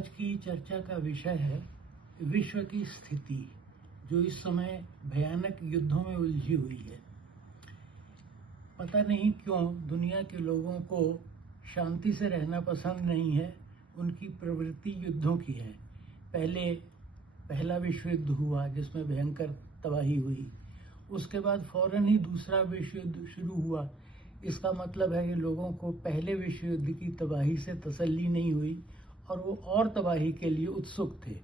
आज की चर्चा का विषय है विश्व की स्थिति, जो इस समय भयानक युद्धों में उलझी हुई है। पता नहीं क्यों दुनिया के लोगों को शांति से रहना पसंद नहीं है। उनकी प्रवृत्ति युद्धों की है। पहला विश्व युद्ध हुआ जिसमें भयंकर तबाही हुई। उसके बाद फौरन ही दूसरा विश्व युद्ध शुरू हुआ। इसका मतलब है कि लोगों को पहले विश्व युद्ध की तबाही से तसल्ली नहीं हुई और वो और तबाही के लिए उत्सुक थे।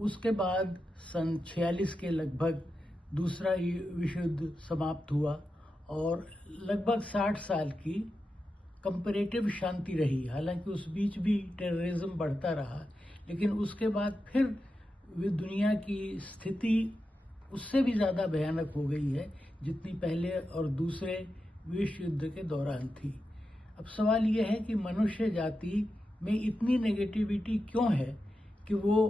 उसके बाद सन 46 के लगभग दूसरा विश्व युद्ध समाप्त हुआ और लगभग 60 साल की कंपैरेटिव शांति रही। हालांकि उस बीच भी टेररिज्म बढ़ता रहा, लेकिन उसके बाद फिर दुनिया की स्थिति उससे भी ज़्यादा भयानक हो गई है जितनी पहले और दूसरे विश्व युद्ध के दौरान थी। अब सवाल यह है कि मनुष्य जाति में इतनी नेगेटिविटी क्यों है कि वो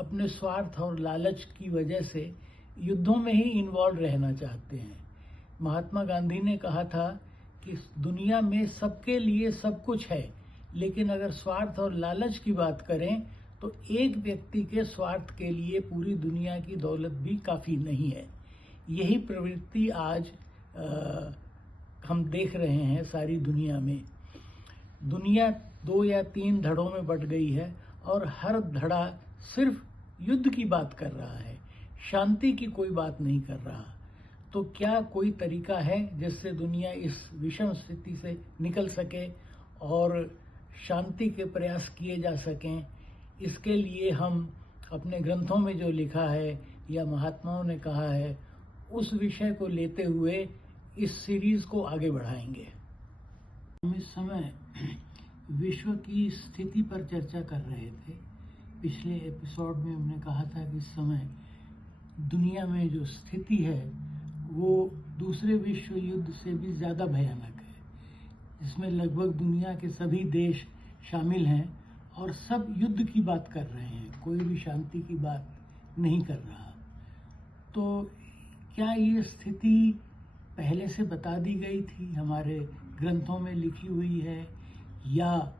अपने स्वार्थ और लालच की वजह से युद्धों में ही इन्वॉल्व रहना चाहते हैं। महात्मा गांधी ने कहा था कि दुनिया में सबके लिए सब कुछ है, लेकिन अगर स्वार्थ और लालच की बात करें तो एक व्यक्ति के स्वार्थ के लिए पूरी दुनिया की दौलत भी काफ़ी नहीं है। यही प्रवृत्ति आज हम देख रहे हैं सारी दुनिया में। दुनिया 2 या 3 धड़ों में बट गई है और हर धड़ा सिर्फ युद्ध की बात कर रहा है, शांति की कोई बात नहीं कर रहा। तो क्या कोई तरीका है जिससे दुनिया इस विषम स्थिति से निकल सके और शांति के प्रयास किए जा सकें? इसके लिए हम अपने ग्रंथों में जो लिखा है या महात्माओं ने कहा है उस विषय को लेते हुए इस सीरीज को आगे बढ़ाएंगे। हम इस समय विश्व की स्थिति पर चर्चा कर रहे थे। पिछले एपिसोड में हमने कहा था कि इस समय दुनिया में जो स्थिति है वो दूसरे विश्व युद्ध से भी ज़्यादा भयानक है। इसमें लगभग दुनिया के सभी देश शामिल हैं और सब युद्ध की बात कर रहे हैं, कोई भी शांति की बात नहीं कर रहा। तो क्या ये स्थिति पहले से बता दी गई थी, हमारे ग्रंथों में लिखी हुई है, या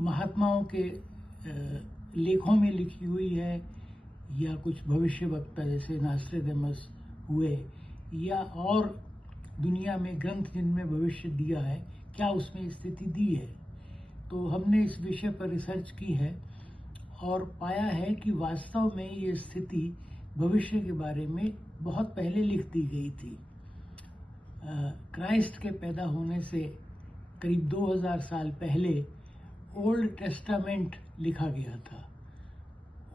महात्माओं के लेखों में लिखी हुई है, या कुछ भविष्यवक्ता जैसे नास्ट्रेडामस हुए, या और दुनिया में ग्रंथ जिनमें भविष्य दिया है, क्या उसमें स्थिति दी है? तो हमने इस विषय पर रिसर्च की है और पाया है कि वास्तव में ये स्थिति भविष्य के बारे में बहुत पहले लिख दी गई थी। क्राइस्ट के पैदा होने से करीब 2000 साल पहले ओल्ड टेस्टामेंट लिखा गया था।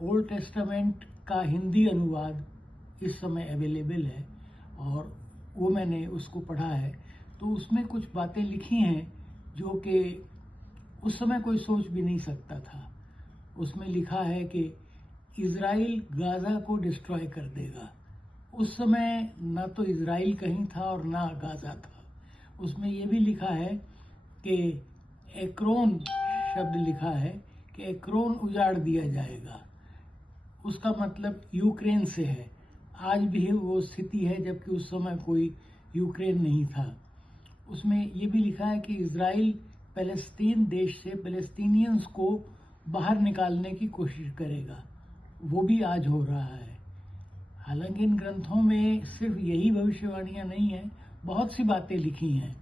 ओल्ड टेस्टामेंट का हिंदी अनुवाद इस समय अवेलेबल है और वो मैंने उसको पढ़ा है। तो उसमें कुछ बातें लिखी हैं जो कि उस समय कोई सोच भी नहीं सकता था। उसमें लिखा है कि इज़राइल गाज़ा को डिस्ट्रॉय कर देगा। उस समय ना तो इज़राइल कहीं था और ना गाज़ा था। उसमें ये भी लिखा है कि एक्रोन शब्द लिखा है कि एक्रोन उजाड़ दिया जाएगा। उसका मतलब यूक्रेन से है। आज भी वो स्थिति है जबकि उस समय कोई यूक्रेन नहीं था। उसमें ये भी लिखा है कि इज़राइल फ़लस्तीन देश से फ़लस्तीनियंस को बाहर निकालने की कोशिश करेगा। वो भी आज हो रहा है। हालांकि इन ग्रंथों में सिर्फ यही भविष्यवाणियाँ नहीं हैं, बहुत सी बातें लिखी हैं,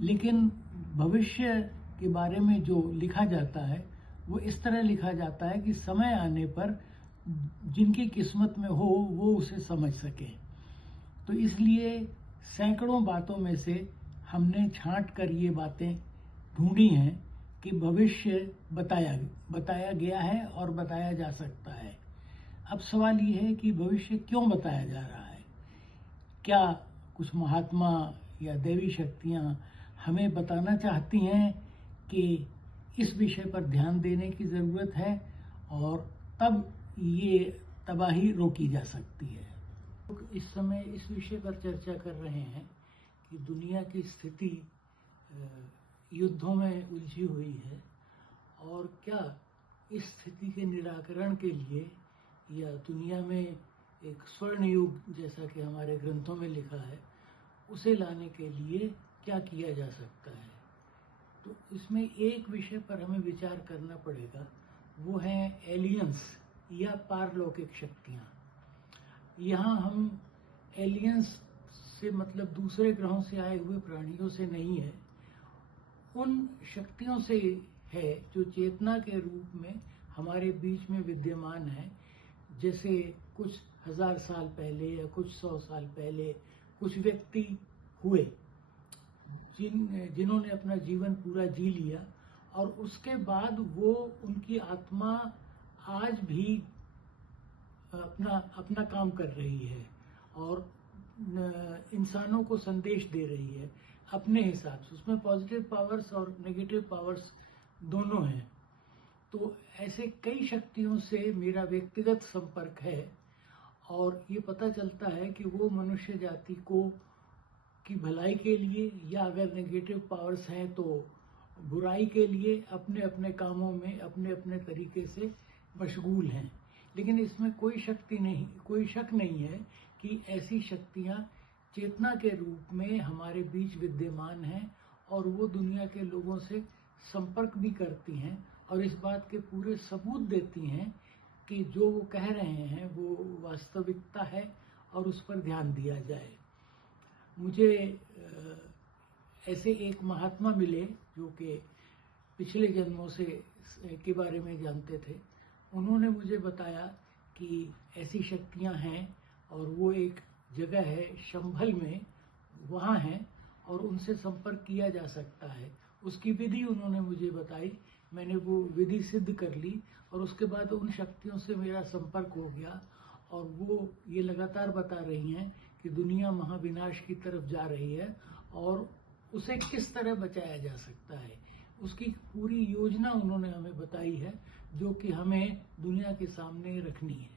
लेकिन भविष्य के बारे में जो लिखा जाता है वो इस तरह लिखा जाता है कि समय आने पर जिनकी किस्मत में हो वो उसे समझ सके। तो इसलिए सैकड़ों बातों में से हमने छांट कर ये बातें ढूंढी हैं कि भविष्य बताया गया है और बताया जा सकता है। अब सवाल ये है कि भविष्य क्यों बताया जा रहा है? क्या कुछ महात्मा या देवी शक्तियाँ हमें बताना चाहती हैं कि इस विषय पर ध्यान देने की ज़रूरत है और तब ये तबाही रोकी जा सकती है? इस समय इस विषय पर चर्चा कर रहे हैं कि दुनिया की स्थिति युद्धों में उलझी हुई है और क्या इस स्थिति के निराकरण के लिए या दुनिया में एक स्वर्ण युग जैसा कि हमारे ग्रंथों में लिखा है उसे लाने के लिए क्या किया जा सकता है? तो इसमें एक विषय पर हमें विचार करना पड़ेगा, वो है एलियंस या पारलौकिक शक्तियाँ। यहाँ हम एलियंस से मतलब दूसरे ग्रहों से आए हुए प्राणियों से नहीं है, उन शक्तियों से है जो चेतना के रूप में हमारे बीच में विद्यमान है। जैसे कुछ 1000 साल पहले या कुछ 100 साल पहले कुछ व्यक्ति हुए जिन्होंने अपना जीवन पूरा जी लिया, और उसके बाद वो उनकी आत्मा आज भी अपना काम कर रही है और इंसानों को संदेश दे रही है अपने हिसाब से। उसमें पॉजिटिव पावर्स और नेगेटिव पावर्स दोनों हैं। तो ऐसे कई शक्तियों से मेरा व्यक्तिगत संपर्क है, और ये पता चलता है कि वो मनुष्य जाति की भलाई के लिए, या अगर नेगेटिव पावर्स हैं तो बुराई के लिए, अपने अपने कामों में अपने अपने तरीके से मशगूल हैं। लेकिन इसमें कोई शक नहीं है कि ऐसी शक्तियाँ चेतना के रूप में हमारे बीच विद्यमान हैं, और वो दुनिया के लोगों से संपर्क भी करती हैं और इस बात के पूरे सबूत देती हैं कि जो वो कह रहे हैं वो वास्तविकता है और उस पर ध्यान दिया जाए। मुझे ऐसे एक महात्मा मिले जो कि पिछले जन्मों से के बारे में जानते थे। उन्होंने मुझे बताया कि ऐसी शक्तियां हैं और वो एक जगह है शंभल में, वहाँ हैं और उनसे संपर्क किया जा सकता है। उसकी विधि उन्होंने मुझे बताई, मैंने वो विधि सिद्ध कर ली और उसके बाद उन शक्तियों से मेरा संपर्क हो गया। और वो ये लगातार बता रही हैं कि दुनिया महाविनाश की तरफ जा रही है और उसे किस तरह बचाया जा सकता है। उसकी पूरी योजना उन्होंने हमें बताई है, जो कि हमें दुनिया के सामने रखनी है।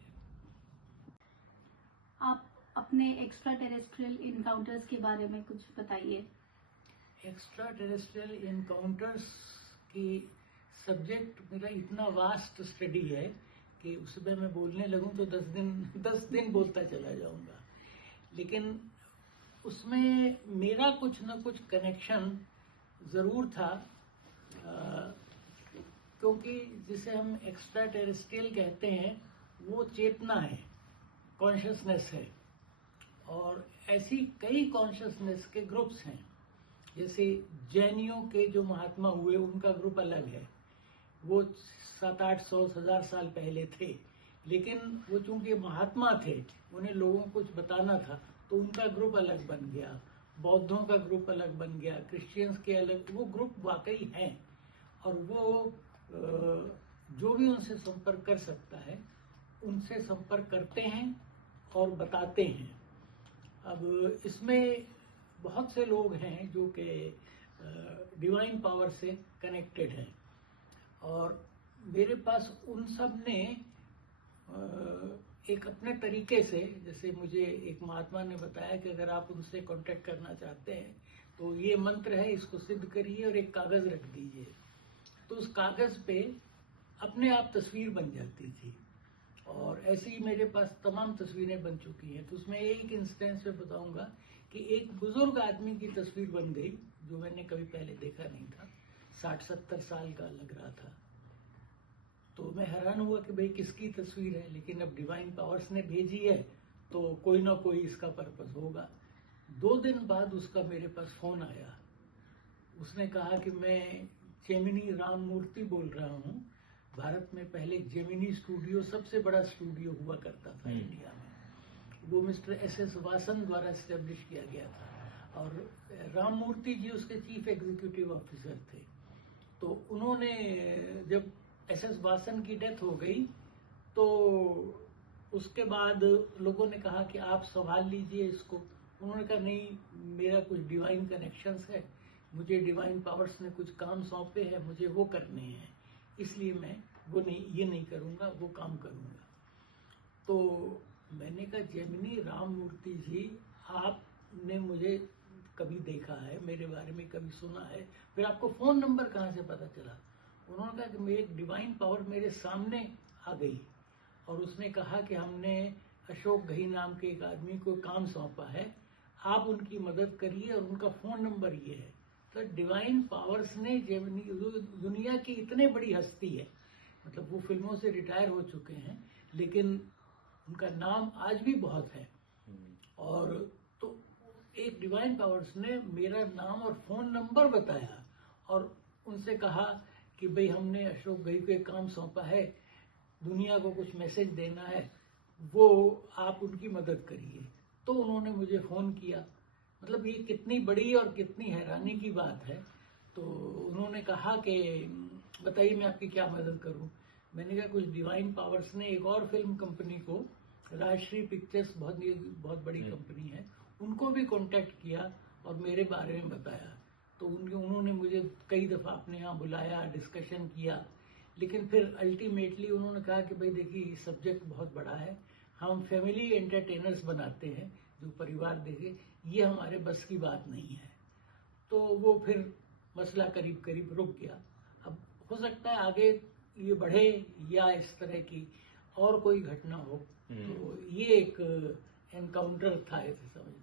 आप अपने एक्स्ट्रा टेरेस्ट्रियल इनकाउंटर्स के बारे में कुछ बताइए। एक्स्ट्रा टेरेस्ट्रियल इनकाउंटर्स की सब्जेक्ट मेरा इतना वास्ट स्टडी है कि उसमें मैं बोलने लगूं तो 10 दिन बोलता चला जाऊंगा। लेकिन उसमें मेरा कुछ न कुछ कनेक्शन ज़रूर था, क्योंकि जिसे हम एक्स्ट्रा टेरेस्ट्रियल कहते हैं वो चेतना है, कॉन्शसनेस है, और ऐसी कई कॉन्शसनेस के ग्रुप्स हैं। जैसे जैनियों के जो महात्मा हुए उनका ग्रुप अलग है, वो 700-800-1000 साल पहले थे, लेकिन वो चूंकि महात्मा थे, उन्हें लोगों को कुछ बताना था, तो उनका ग्रुप अलग बन गया। बौद्धों का ग्रुप अलग बन गया, क्रिश्चियंस के अलग, वो ग्रुप वाकई हैं और वो जो भी उनसे संपर्क कर सकता है उनसे संपर्क करते हैं और बताते हैं। अब इसमें बहुत से लोग हैं जो कि डिवाइन पावर से कनेक्टेड हैं, और मेरे पास उन सब ने एक अपने तरीके से, जैसे मुझे एक महात्मा ने बताया कि अगर आप उनसे कांटेक्ट करना चाहते हैं तो ये मंत्र है, इसको सिद्ध करिए और एक कागज रख दीजिए। तो उस कागज पे अपने आप तस्वीर बन जाती थी, और ऐसी ही मेरे पास तमाम तस्वीरें बन चुकी हैं। तो उसमें एक इंस्टेंस में बताऊंगा कि एक बुजुर्ग आदमी की तस्वीर बन गई जो मैंने कभी पहले देखा नहीं था, 60-70 साल का लग रहा था। तो मैं हैरान हुआ कि भाई किसकी तस्वीर है, लेकिन अब डिवाइन पावर्स ने भेजी है तो कोई ना कोई इसका पर्पस होगा। 2 दिन बाद उसका मेरे पास फोन आया। उसने कहा कि मैं जेमिनी राममूर्ति बोल रहा हूँ। भारत में पहले जेमिनी स्टूडियो सबसे बड़ा स्टूडियो हुआ करता था इंडिया में, वो मिस्टर SS वासन द्वारा एस्टेब्लिश किया गया था, और राममूर्ति जी उसके चीफ एग्जीक्यूटिव ऑफिसर थे। तो उन्होंने जब SS वासन की डेथ हो गई तो उसके बाद लोगों ने कहा कि आप संभाल लीजिए इसको। उन्होंने कहा नहीं, मेरा कुछ डिवाइन कनेक्शंस है, मुझे डिवाइन पावर्स ने कुछ काम सौंपे हैं, मुझे वो करने हैं, इसलिए मैं ये नहीं करूँगा, वो काम करूँगा। तो मैंने कहा जेमिनी राममूर्ति जी, आपने मुझे कभी देखा है, मेरे बारे में कभी सुना है, फिर आपको फ़ोन नंबर कहाँ से पता चला? उन्होंने कहा कि मेरी डिवाइन पावर मेरे सामने आ गई और उसने कहा कि हमने अशोक घई नाम के एक आदमी को काम सौंपा है, आप उनकी मदद करिए और उनका फ़ोन नंबर ये है। तो डिवाइन पावर्स ने दुनिया की इतने बड़ी हस्ती है, मतलब वो फिल्मों से रिटायर हो चुके हैं, लेकिन उनका नाम आज भी बहुत है। और तो एक डिवाइन पावर्स ने मेरा नाम और फोन नंबर बताया और उनसे कहा कि भाई हमने अशोक घई को एक काम सौंपा है, दुनिया को कुछ मैसेज देना है, वो आप उनकी मदद करिए। तो उन्होंने मुझे फोन किया। मतलब ये कितनी बड़ी और कितनी हैरानी की बात है। तो उन्होंने कहा कि बताइए मैं आपकी क्या मदद करूं। मैंने कहा कुछ डिवाइन पावर्स ने एक और फिल्म कंपनी को, राजश्री पिक्चर्स बहुत बड़ी कंपनी है, उनको भी कांटेक्ट किया और मेरे बारे में बताया। तो उन्होंने मुझे कई दफा अपने यहाँ बुलाया, डिस्कशन किया, लेकिन फिर अल्टीमेटली उन्होंने कहा कि भाई देखिए सब्जेक्ट बहुत बड़ा है, हम फैमिली एंटरटेनर्स बनाते हैं जो परिवार देखे, ये हमारे बस की बात नहीं है। तो वो फिर मसला करीब करीब रुक गया। अब हो सकता है आगे ये बढ़े या इस तरह की और कोई घटना हो। तो ये एक एनकाउंटर था ऐसे समझ